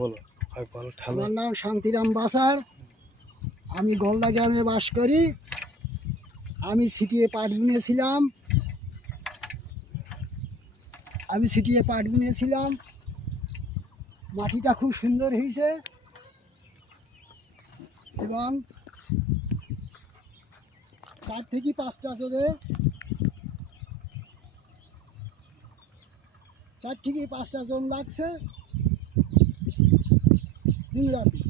বলো বলো ঠালো। আমার নাম শান্তিরাম বাসার, আমি গলদা গ্রামে বাস করি। আমি সিটিয়ে পাট বুনেছিলাম। মাটিটা খুব সুন্দর হয়েছে এবং 4 থেকে 5টা জন লাগছে দিন রাতে।